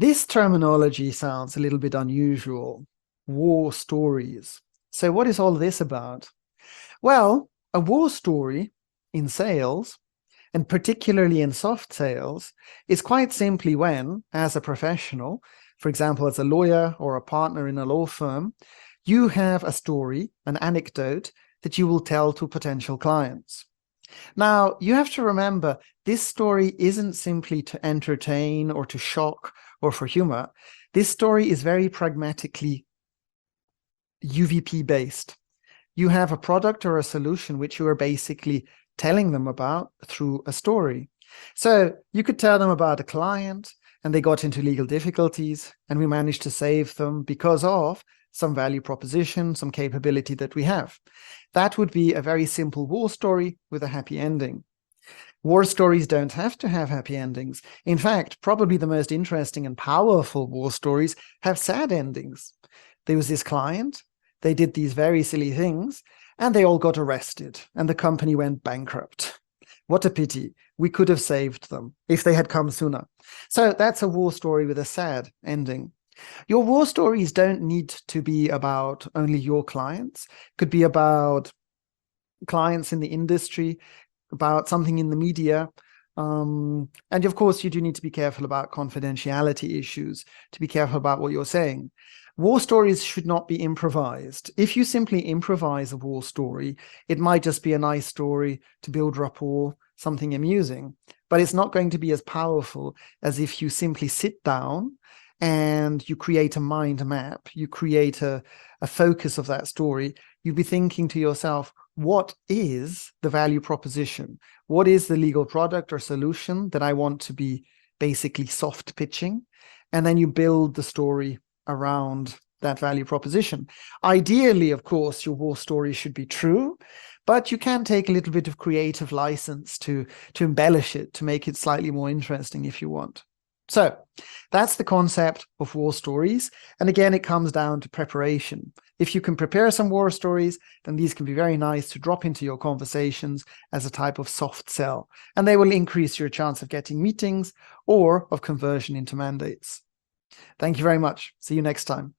This terminology sounds a little bit unusual. War stories. So what is all this about? Well, a war story in sales, and particularly in soft sales, is quite simply when, as a professional, for example, as a lawyer or a partner in a law firm, you have a story, an anecdote that you will tell to potential clients. Now, you have to remember, this story isn't simply to entertain or to shock or for humor. This story is very pragmatically UVP based. You have a product or a solution which you are basically telling them about through a story. So you could tell them about a client and they got into legal difficulties and we managed to save them because of some value proposition, some capability that we have. That would be a very simple war story with a happy ending. War stories don't have to have happy endings. In fact, probably the most interesting and powerful war stories have sad endings. There was this client, they did these very silly things, and they all got arrested, and the company went bankrupt. What a pity. We could have saved them if they had come sooner. So that's a war story with a sad ending. Your war stories don't need to be about only your clients. It could be about clients in the industry, about something in the media. And of course, you do need to be careful about confidentiality issues, to be careful about what you're saying. War stories should not be improvised. If you simply improvise a war story, it might just be a nice story to build rapport, something amusing, but it's not going to be as powerful as if you simply sit down and you create a mind map, you create a focus of that story. You'd be thinking to yourself, what is the value proposition? What is the legal product or solution that I want to be basically soft pitching? And then you build the story around that value proposition. Ideally, of course, your war story should be true, but you can take a little bit of creative license to embellish it, to make it slightly more interesting if you want. So that's the concept of war stories. And again, it comes down to preparation. If you can prepare some war stories, then these can be very nice to drop into your conversations as a type of soft sell. And they will increase your chance of getting meetings or of conversion into mandates. Thank you very much. See you next time.